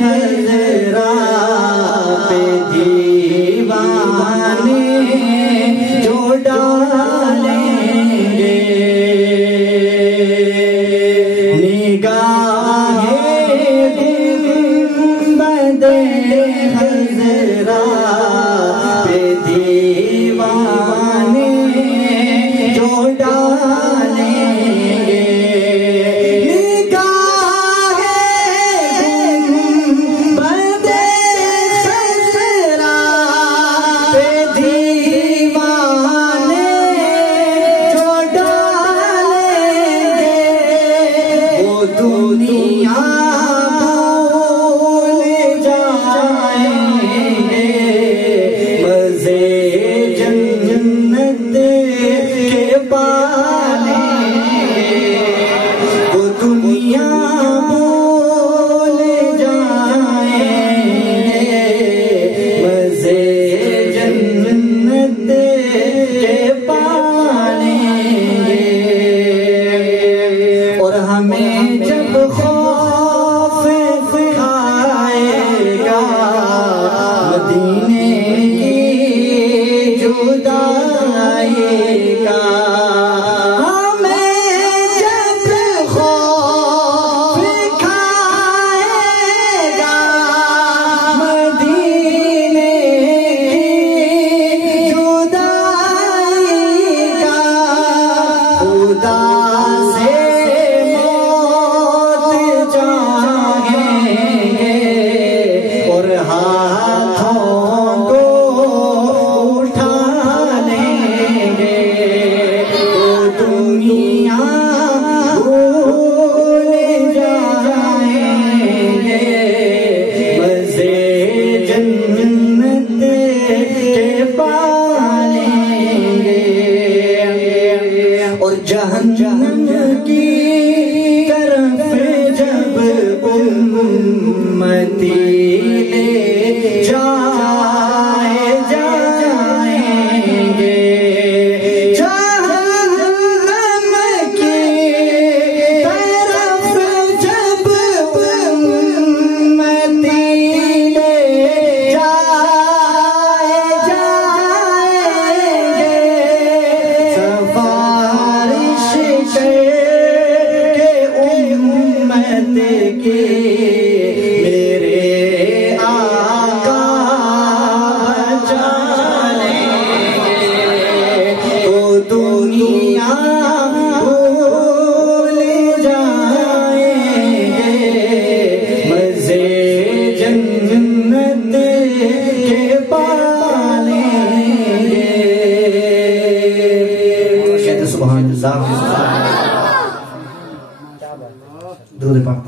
हज़रा पे दीवाने जो डालेंगे, निगाहे गुंबदे हज़रा पे दीवाने जो डालेंगे, निगाहे गुंबदे हज़रा पे दीवाने जो डालेंगे, वो दुनिया भूल जाएंगे, मज़े जन्नत के पालेंगे, वो दुनिया भूल जाएंगे, मज़े जन्नत के पालेंगे। और हमें जब खौफ खाएगा मदीने की जुदाई का, हमें जब खौफ खाएगा मदीने की जुदाई का, खुदा से मौत चाहेंगे और हाथों को उठा लेंगे, तो दुनिया भूल जाएंगे, मज़े जन्नत के पालेंगे। और जहन्नम की तरफ जब उम्मती ले जाएंगे, जहन्नम की तरफ जब उम्मती ले जाएंगे, सफारिश करके उम्मत की मेरे आका बचा लेंगे, तो दुनिया भूल जाएंगे, मज़े जन्नत के पालेंगे। कहते सुभान अल्लाह। दुरूद पाक